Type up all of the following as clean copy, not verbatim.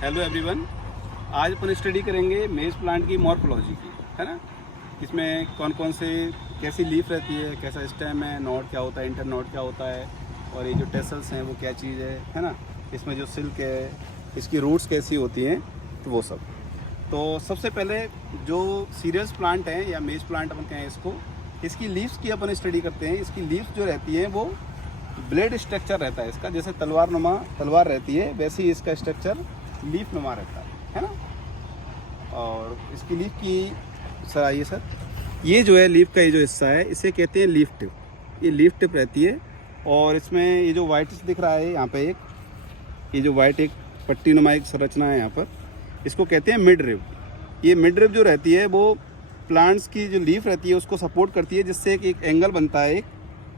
Hello everyone. आज अपन study करेंगे मेज प्लांट की मॉर्फोलॉजी की, है ना। इसमें कौन कौन से कैसी लीफ रहती है, कैसा स्टेम है, नोड क्या होता है, इंटर नोड क्या होता है, और ये जो टेसल्स हैं वो क्या चीज़ है ना। इसमें जो सिल्क है, इसकी रूट्स कैसी होती हैं, तो वो सब। तो सबसे पहले जो सीरियस प्लांट है या मेज प्लांट अपन कहें इसको, इसकी लीव्स की अपन स्टडी करते हैं। इसकी लीव्स जो रहती है वो ब्लेड स्ट्रक्चर रहता है इसका, जैसे तलवार रहती है वैसे ही इसका स्ट्रक्चर लीफ नुमा रहता है ना। और इसकी लीफ की सर आइए सर, ये जो है लीफ का ये जो हिस्सा है इसे कहते हैं लीफ टिप। ये लीफ टिप रहती है और इसमें ये जो वाइट दिख रहा है यहाँ पे ये जो वाइट एक पट्टी नुमा एक संरचना है यहाँ पर, इसको कहते हैं मिड रिब। ये मिड रिब जो रहती है वो प्लांट्स की जो लीफ रहती है उसको सपोर्ट करती है, जिससे एक एंगल बनता है, एक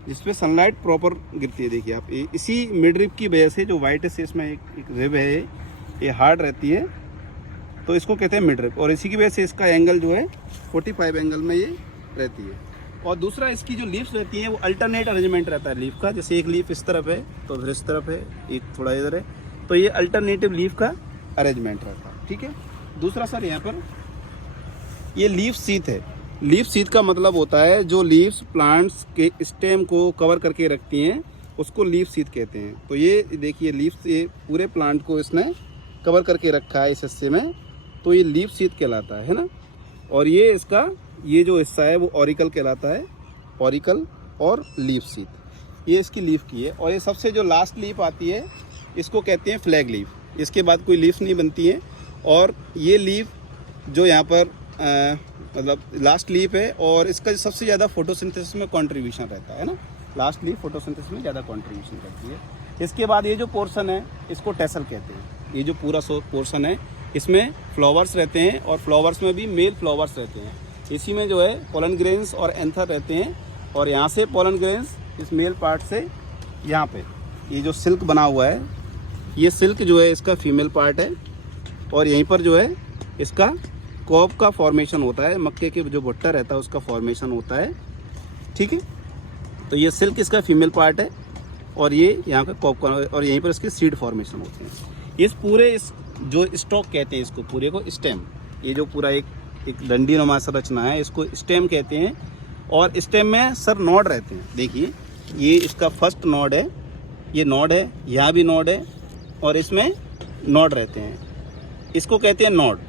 जिसपे सनलाइट प्रॉपर गिरती है। देखिए आप, इसी मिड रिब की वजह से जो वाइट से इसमें एक रिब है ये हार्ड रहती है, तो इसको कहते हैं मिड रिब। और इसी की वजह से इसका एंगल जो है 45 एंगल में ये रहती है। और दूसरा, इसकी जो लीव्स रहती हैं वो अल्टरनेट अरेंजमेंट रहता है लीफ का। जैसे एक लीफ इस तरफ है तो फिर इस तरफ है, एक थोड़ा इधर है, तो ये अल्टरनेटिव लीफ का अरेंजमेंट रहता है। ठीक है। दूसरा सर, यहाँ पर ये लीफ सीथ है। लीफ सीथ का मतलब होता है जो लीव्स प्लांट्स के स्टेम को कवर करके रखती हैं उसको लीफ सीथ कहते हैं। तो ये देखिए लीफ, ये पूरे प्लांट को इसने कवर करके रखा है इस हिस्से में, तो ये लीफ सीथ कहलाता है ना। और ये इसका ये जो हिस्सा है वो ऑरिकल कहलाता है, ऑरिकल और लीफ सीथ, ये इसकी लीफ की है। और ये सबसे जो लास्ट लीफ आती है इसको कहते हैं फ्लैग लीफ। इसके बाद कोई लीफ नहीं बनती है। और ये लीफ जो यहाँ पर मतलब लास्ट लीफ है, और इसका सबसे ज़्यादा फोटोसिंथेसिस में कंट्रीब्यूशन रहता है ना। लास्ट लीफ फोटोसिंथेसिस में ज़्यादा कंट्रीब्यूशन करती है। इसके बाद ये जो पोर्शन है इसको टेसल कहते हैं। ये जो पूरा पोर्शन है इसमें फ्लावर्स रहते हैं, और फ्लावर्स में भी मेल फ्लावर्स रहते हैं। इसी में जो है पोलन ग्रेन्स और एंथर रहते हैं। और यहाँ से पोलन ग्रेन्स इस मेल पार्ट से यहाँ पे ये जो सिल्क बना हुआ है, ये सिल्क जो है इसका फीमेल पार्ट है। और यहीं पर जो है इसका कॉप का फॉर्मेशन होता है, मक्के के जो भुट्टा रहता है उसका फॉर्मेशन होता है। ठीक है। तो ये सिल्क इसका फीमेल पार्ट है, और ये यहाँ का कॉप का, और यहीं पर इसके सीड फॉर्मेशन होते हैं। इस पूरे इस जो स्टॉक कहते हैं इसको, पूरे को स्टेम, ये जो पूरा एक डंडी नुमा संरचना है इसको स्टेम कहते हैं। और स्टेम में सर नोड रहते हैं। देखिए ये इसका फर्स्ट नोड है, ये नोड है, यहाँ भी नोड है, और इसमें नोड रहते हैं, इसको कहते हैं नोड।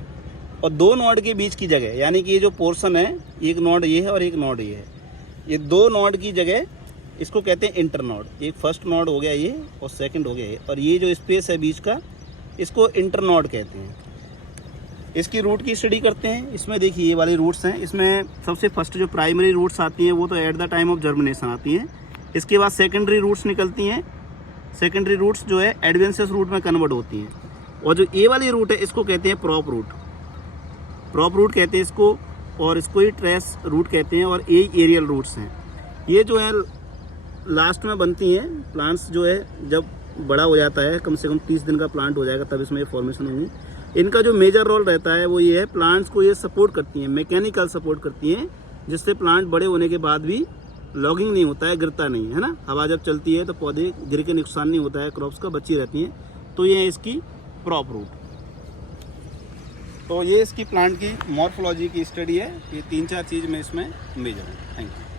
और दो नोड के बीच की जगह, यानी कि ये जो पोर्शन है, एक नोड ये है और एक नोड ये है, ये दो नोड की जगह इसको कहते हैं इंटर नोड। एक फर्स्ट नोड हो गया ये, और सेकंड हो गया ये, और ये जो स्पेस है बीच का इसको इंटर नोड कहते हैं। इसकी रूट की स्टडी करते हैं। इसमें देखिए ये वाली रूट्स हैं। इसमें सबसे फर्स्ट जो प्राइमरी रूट्स आती हैं वो तो at the time of germination आती हैं। इसके बाद सेकेंडरी रूट्स निकलती हैं। सेकेंडरी रूट्स जो है एडवेंसेस रूट में कन्वर्ट होती हैं। और जो ए वाली रूट है इसको कहते हैं प्रॉप रूट, प्रॉप रूट कहते हैं इसको, और इसको ही ट्रेस रूट कहते हैं। और ए एरियल रूट्स हैं। ये जो है लास्ट में बनती हैं। प्लांट्स जो है जब बड़ा हो जाता है, कम से कम 30 दिन का प्लांट हो जाएगा, तब इसमें ये फॉर्मेशन होंगी। इनका जो मेजर रोल रहता है वो ये है, प्लांट्स को ये सपोर्ट करती हैं, मैकेनिकल सपोर्ट करती हैं, जिससे प्लांट बड़े होने के बाद भी लॉगिंग नहीं होता है, गिरता नहीं है ना। हवा जब चलती है तो पौधे गिर के नुकसान नहीं होता है, क्रॉप्स का बची रहती हैं। तो ये है इसकी प्रॉप रूट। तो ये इसकी प्लांट की मॉर्फोलॉजी की स्टडी है। ये 3-4 चीज़ में इसमें मेजर है। Thank you.